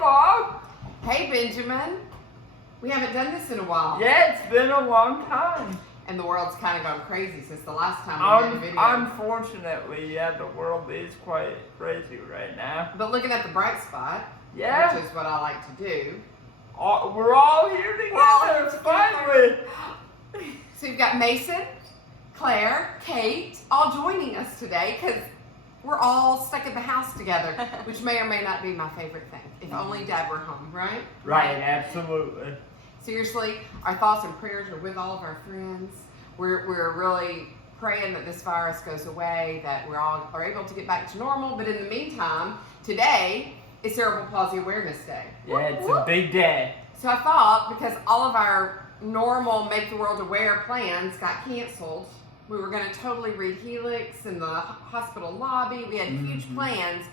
Mom. Hey, Benjamin. We haven't done this in a while. Yeah, it's been a long time. And the world's kind of gone crazy since the last time we did a video. Unfortunately, yeah, the world is quite crazy right now. But looking at the bright spot, yeah, which is what I like to do. We're all here together, finally. So you've got Mason, Claire, Kate, all joining us today because we're all stuck in the house together, which may or may not be my favorite thing. If only Dad were home, right? Right, absolutely. Seriously, our thoughts and prayers are with all of our friends. We're really praying that this virus goes away, that we all are able to get back to normal. But in the meantime, today is Cerebral Palsy Awareness Day. Yeah, it's a big day. So I thought, because all of our normal Make the World Aware plans got canceled, we were going to totally read Helix in the hospital lobby. We had huge plans,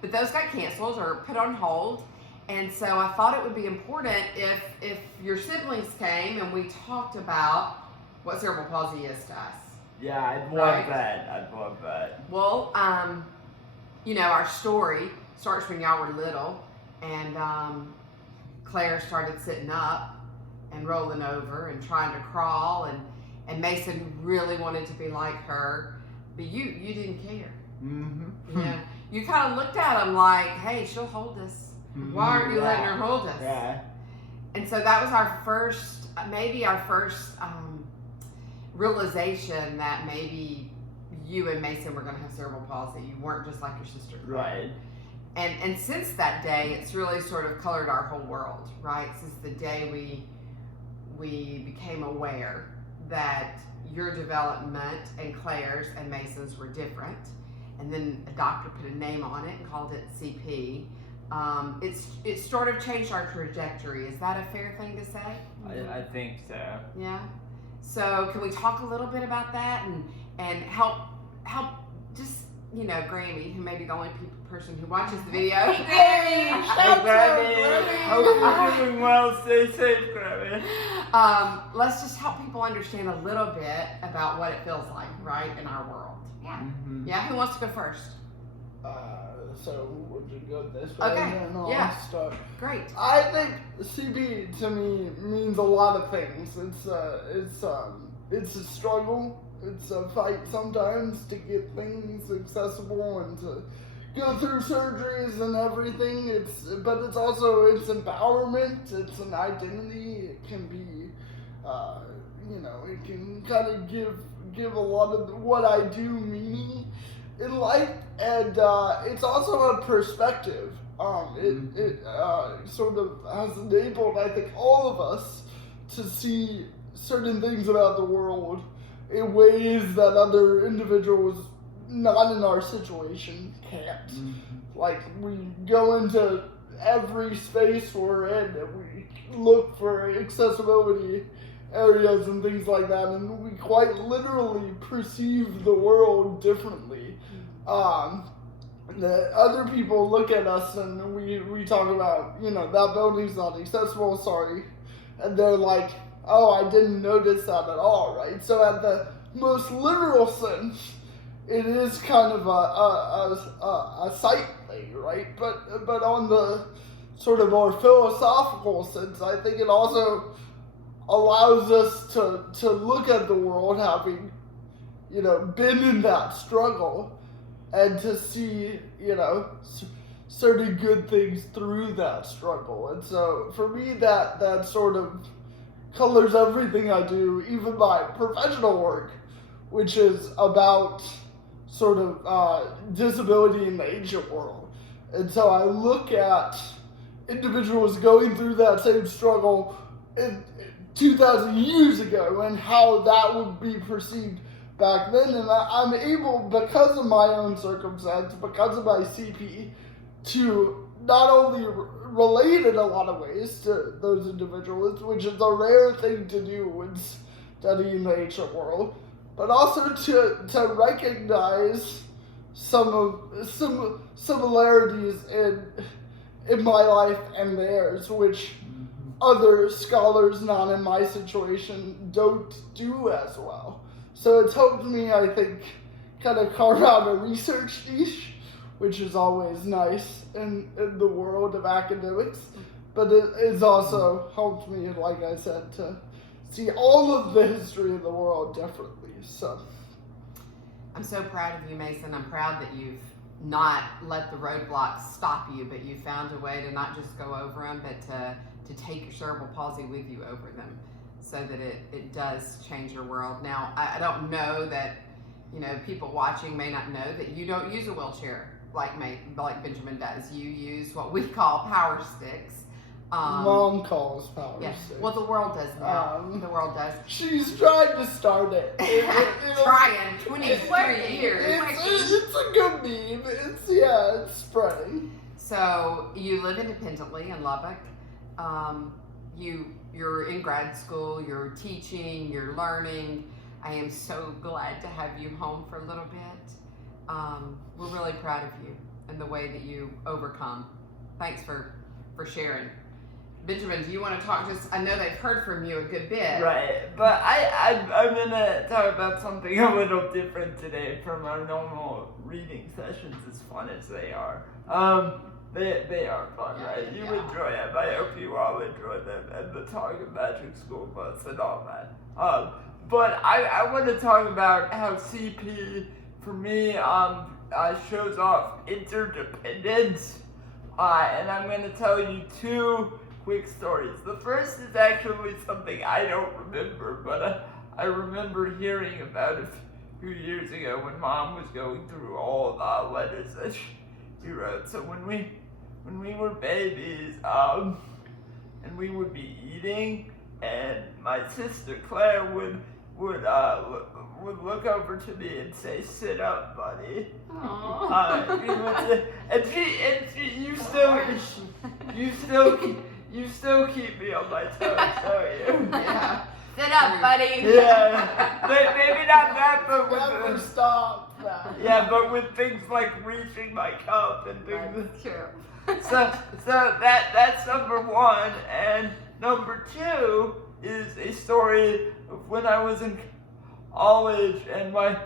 but those got canceled or put on hold. And so I thought it would be important if your siblings came and we talked about what cerebral palsy is to us. Yeah, I'd love that. I'd love that. Well, our story starts when y'all were little, and Claire started sitting up and rolling over and trying to crawl, and Mason really wanted to be like her, but you didn't care. Yeah, you kind of looked at him like, hey, she'll hold us. Why aren't you letting her hold us? Yeah. And so that was our first realization that maybe you and Mason were going to have cerebral palsy. You weren't just like your sister. Right. And since that day, it's really sort of colored our whole world, right? Since the day we became aware that your development and Claire's and Mason's were different, and then a doctor put a name on it and called it CP. It sort of changed our trajectory. Is that a fair thing to say? I think so. Yeah. So can we talk a little bit about that and help just, Grammy, who may be the only person who watches the video. Hey, Grammy. Hope you're doing well. Stay safe, Grammy. Let's just help people understand a little bit about what it feels like, right, in our world. Yeah. Yeah, who wants to go first? So would you go this way? Okay. Yeah. Start. Great. I think CB to me means a lot of things. It's a struggle. It's a fight sometimes to get things accessible and to go through surgeries and everything. But it's also empowerment. It's an identity. It can be, it can kind of give a lot of what I do meaning in life, and it's also a perspective. It sort of has enabled, I think, all of us to see certain things about the world in ways that other individuals not in our situation can't. Like, we go into every space we're in and we look for accessibility areas and things like that, and we quite literally perceive the world differently. The other people look at us and we talk about, that building's not accessible, sorry. And they're like, oh, I didn't notice that at all, right? So at the most literal sense, it is kind of a sight thing, right? But on the sort of more philosophical sense, I think it also allows us to look at the world having, been in that struggle, and to see, certain good things through that struggle. And so for me, that sort of colors everything I do, even my professional work, which is about sort of disability in the ancient world. And so I look at individuals going through that same struggle 2,000 years ago and how that would be perceived back then, and I'm able, because of my own circumstance, because of my CP, to not only relate in a lot of ways to those individuals, which is a rare thing to do when studying the ancient world, but also to recognize some similarities in my life and theirs, which other scholars not in my situation don't do as well. So it's helped me, I think, kind of carve out a research niche which is always nice in the world of academics. But it's also helped me, like I said, to see all of the history of the world differently. So I'm so proud of you, Mason. I'm proud that you've not let the roadblocks stop you, but you found a way to not just go over them, but to take your cerebral palsy with you over them, so that it does change your world. Now, I don't know that, people watching may not know that you don't use a wheelchair like Benjamin does. You use what we call power sticks. Mom calls power Yeah. sticks. Well, the world does now. The world does. She's trying to start it. Trying 23 years. It's a good meme. It's spreading. So you live independently in Lubbock. You're in grad school. You're teaching. You're learning. I am so glad to have you home for a little bit. We're really proud of you and the way that you overcome. Thanks for sharing. Benjamin, do you want to talk? I know they've heard from you a good bit. Right, but I'm gonna talk about something a little different today from our normal reading sessions, as fun as they are. They are fun, right? You enjoy them. I hope you all enjoy them, and the Talk of Magic School Bus and all that. But I want to talk about how CP, for me, shows off interdependence, and I'm going to tell you two quick stories. The first is actually something I don't remember, but I remember hearing about it a few years ago when Mom was going through all the letters that she wrote. So when we were babies, and we would be eating, and my sister Claire would look over to me and say, "Sit up, buddy." And you still keep me on my toes, don't you? Yeah. Sit up, buddy. Yeah. Maybe not that, but Never stop that. Yeah, but with things like reaching my cup and things. That's true. So that's number one, and number two is a story of when I was in college and my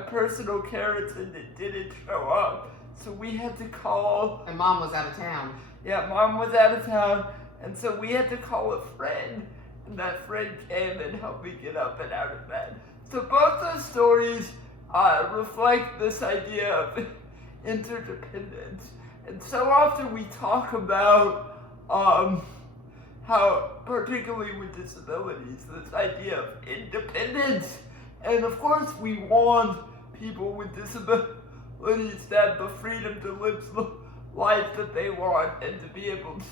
personal care attendant didn't show up, so we had to call. And Mom was out of town. Yeah, Mom was out of town, and so we had to call a friend, and that friend came and helped me get up and out of bed. So both those stories reflect this idea of interdependence. And so often we talk about how, particularly with disabilities, this idea of independence. And of course we want people with disabilities to have the freedom to live the life that they want and to be able to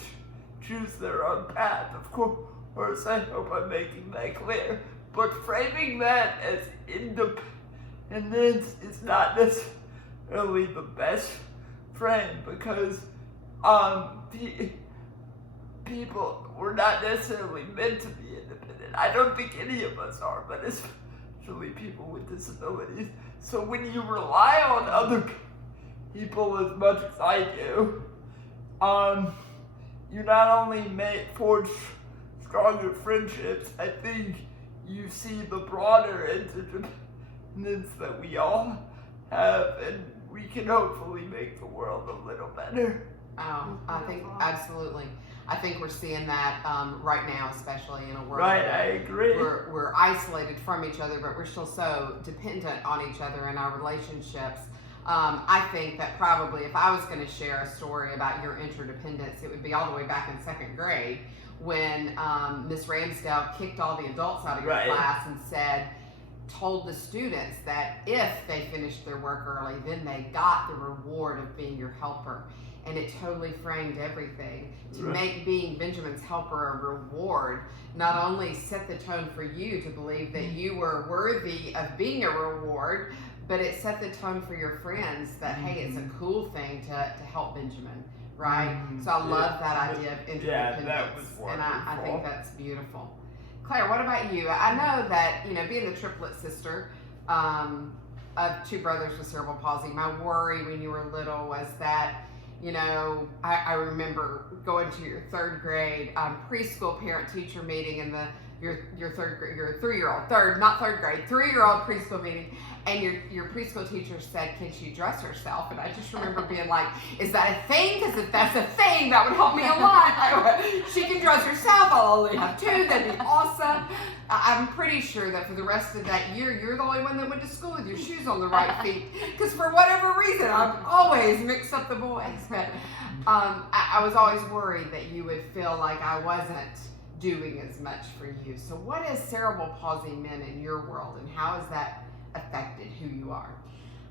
choose their own path. Of course, I hope I'm making that clear. But framing that as independence is not necessarily the best frame, because people were not necessarily meant to be independent. I don't think any of us are, but especially people with disabilities. So when you rely on other people as much as I do, you not only forge stronger friendships, I think you see the broader interdependence that we all have, and we can hopefully make the world a little better. Oh, I think absolutely. I think we're seeing that right now, especially in a world Right, where I agree. we're isolated from each other, but we're still so dependent on each other in our relationships. I think that probably if I was going to share a story about your interdependence, it would be all the way back in second grade when Miss Ramsdale kicked all the adults out of your class and told the students that if they finished their work early, then they got the reward of being your helper. And it totally framed everything. To make being Benjamin's helper a reward, not only set the tone for you to believe that you were worthy of being a reward, but it set the tone for your friends that, hey, it's a cool thing to help Benjamin, right? So I love that idea of interdependence. Yeah, that was wonderful. And I think that's beautiful. Claire, what about you? I know that, being the triplet sister of two brothers with cerebral palsy, my worry when you were little was that, I remember going to your third grade preschool parent-teacher meeting, and your 3-year-old preschool meeting, and your preschool teacher said, "Can she dress herself?" And I just remember being like, "Is that a thing? Because if that's a thing, that would help me a lot. She can dress herself. I'll only have 2. That'd be awesome." I'm pretty sure that for the rest of that year, you're the only one that went to school with your shoes on the right feet. Because for whatever reason, I've always mixed up the boys. But I was always worried that you would feel like I wasn't doing as much for you. So what is cerebral palsy meant in your world, and how has that affected who you are?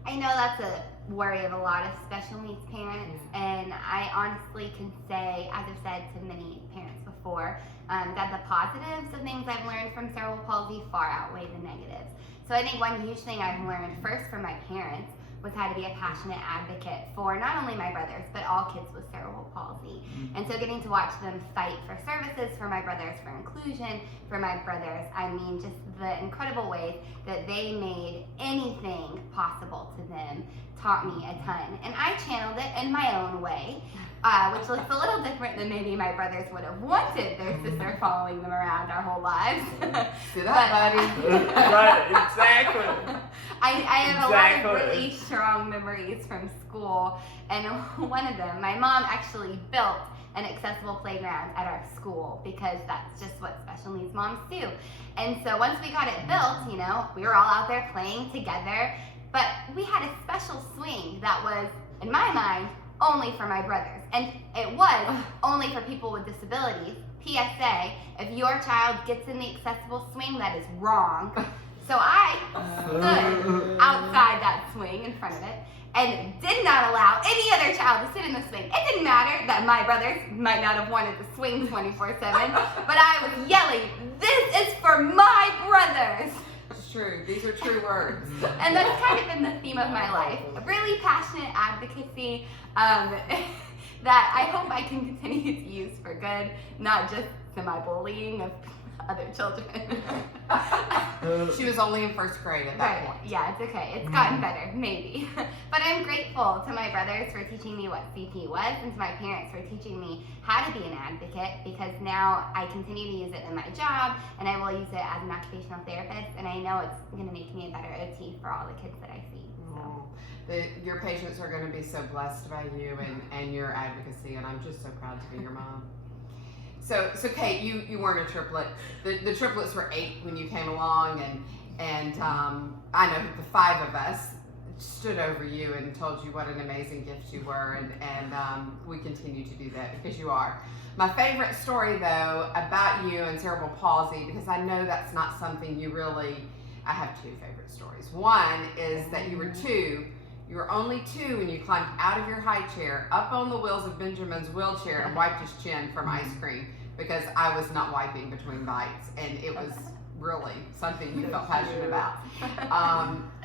I know that's a worry of a lot of special needs parents, and I honestly can say, as I've said to many parents before, that the positives of things I've learned from cerebral palsy far outweigh the negatives. So I think one huge thing I've learned first from my parents was how to be a passionate advocate for not only my brothers, but all kids with cerebral palsy. And so getting to watch them fight for services for my brothers, for inclusion for my brothers, I mean, just the incredible ways that they made anything possible to them taught me a ton. And I channeled it in my own way, which looks a little different than maybe my brothers would have wanted their sister following them around our whole lives. See that, buddy? Right, exactly. I have a lot of really strong memories from school, and one of them, my mom actually built an accessible playground at our school because that's just what special needs moms do. And so once we got it built, you know, we were all out there playing together, but we had a special swing that was, in my mind, only for my brothers. And it was only for people with disabilities. PSA, if your child gets in the accessible swing, that is wrong. So I stood outside that swing in front of it and did not allow any other child to sit in the swing. It didn't matter that my brothers might not have wanted to swing 24/7, but I was yelling, "This is for my brothers!" It's true. These are true words. And that's kind of been the theme of my life. A really passionate advocacy that I hope I can continue to use for good, not just semi-bullying of other children. She was only in first grade at that point. Yeah, it's okay. It's gotten better, maybe. But I'm grateful to my brothers for teaching me what CP was, and to my parents for teaching me how to be an advocate, because now I continue to use it in my job, and I will use it as an occupational therapist, and I know it's going to make me a better OT for all the kids that I see. So. Your patients are going to be so blessed by you and your advocacy, and I'm just so proud to be your mom. So Kate, you weren't a triplet. The triplets were 8 when you came along, and I know the 5 of us stood over you and told you what an amazing gift you were, and we continue to do that because you are. My favorite story, though, about you and cerebral palsy, because I know that's not something you really. I have 2 favorite stories. One is that you were 2. You were only 2 when you climbed out of your high chair, up on the wheels of Benjamin's wheelchair, and wiped his chin from ice cream, because I was not wiping between bites, and it was really something you felt passionate about.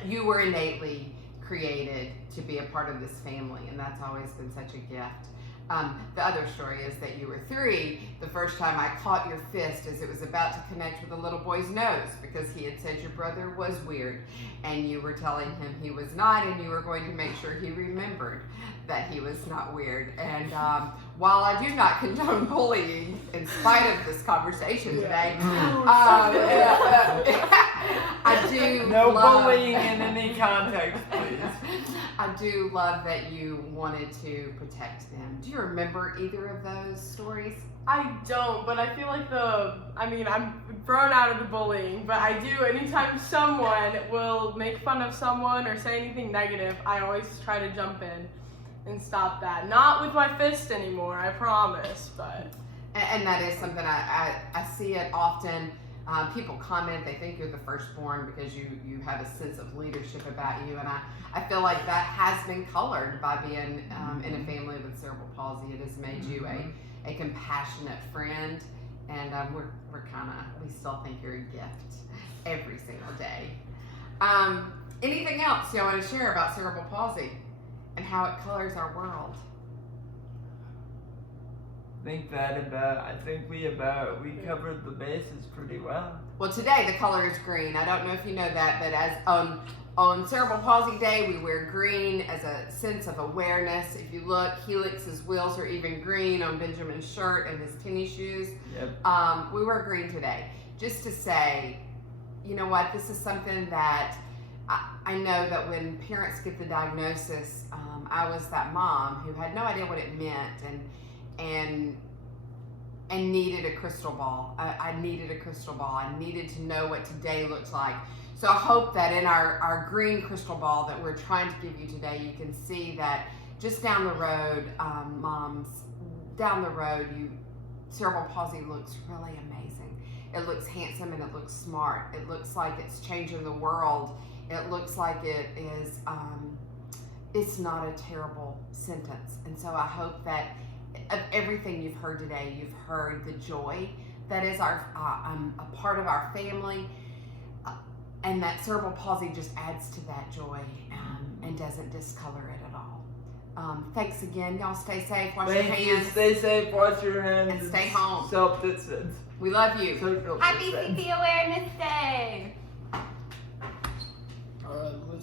You were innately created to be a part of this family, and that's always been such a gift. The other story is that you were 3 the first time I caught your fist as it was about to connect with a little boy's nose, because he had said your brother was weird, and you were telling him he was not, and you were going to make sure he remembered that he was not weird. And while I do not condone bullying, in spite of this conversation today, I do No love, bullying in any context, please. I do love that you wanted to protect them. Do you remember either of those stories? I don't, but I feel like I'm thrown out of the bullying, but I do, anytime someone will make fun of someone or say anything negative, I always try to jump in and stop that. Not with my fist anymore, I promise, but. And that is something I see it often. People comment, they think you're the firstborn because you have a sense of leadership about you, and I feel like that has been colored by being in a family with cerebral palsy. It has made you a compassionate friend, and we still think you're a gift every single day. Anything else you want to share about cerebral palsy and how it colors our world? I think we covered the bases pretty well. Well, today the color is green. I don't know if you know that, but as on Cerebral Palsy Day, we wear green as a sense of awareness. If you look, Helix's wheels are even green on Benjamin's shirt and his tennis shoes. Yep. We wear green today, just to say, you know what, this is something that I know that when parents get the diagnosis, I was that mom who had no idea what it meant and needed a crystal ball. I needed a crystal ball. I needed to know what today looks like. So I hope that in our green crystal ball that we're trying to give you today, you can see that just down the road, moms, down the road, cerebral palsy looks really amazing. It looks handsome and it looks smart. It looks like it's changing the world. It looks like it is, it's not a terrible sentence. And so I hope that of everything you've heard today, you've heard the joy that is a part of our family, and that cerebral palsy just adds to that joy and doesn't discolor it at all. Thanks again. Y'all stay safe. Wash your hands. Stay safe. Wash your hands. And stay home. Self-distance. We love you. Social Happy distance. CP Awareness Day!